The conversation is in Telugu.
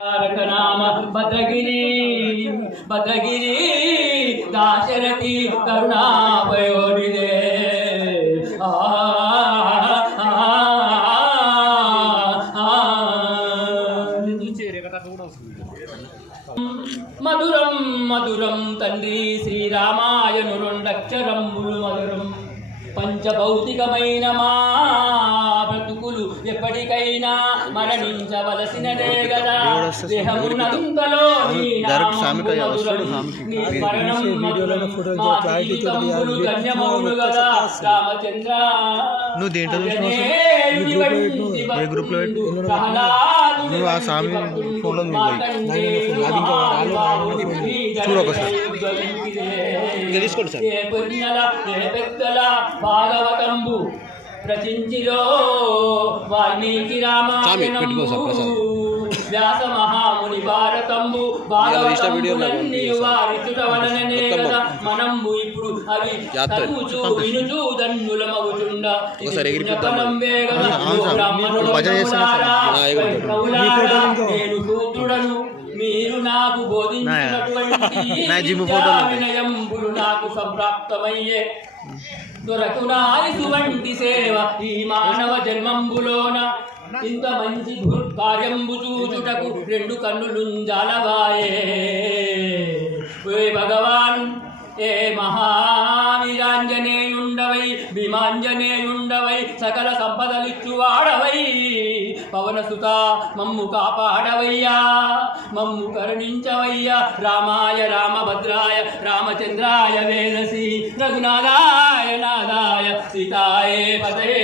నామ భద్రగిరి భద్రగిరి దాశరథి కరుణాపయోనిదే మధురం మధురం తండ్రి శ్రీరామాయను రెండక్షరములు మధురం పంచభౌతికమైన మా బ్రతుకులు ఎప్పటికైనా మరణించవలసినదే గదా దేహమునంతలో నీ ధన్యమౌలు గదా రామచంద్ర భాగవతంబు రచించిలో వాల్మీకి రామాయణంబు వ్యాస మహాముని భారతంబు భాగవతములన్నీ వారిచుట వలననే కదా మనము ఇప్పుడు అవి చదువుచు వినుచు ధన్యులమగుచుండ నేను కూతుడను మీరు నాకు బోధించినటువంటి వినయంబులు నాకు సంప్రాప్తమయ్యే దొరకునాయిటువంటి సేవ ఈ మానవ జన్మంబులోన ఇంత మంచి కార్యంబు చూచుటకు రెండు కన్నులు జాలవాయే భగవాన్ ఏ మహావీరాంజనేయుండవై భీమాంజనేయుండవై సకల సంపదలిచ్చువాడవై పవనసుత మమ్ము కాపాడవయ్యా మమ్ము కరుణించవయ్యా రామాయ రామభద్రాయ రామచంద్రాయ వేదసి రఘునాథాయ నాథాయ సీతాయే పదే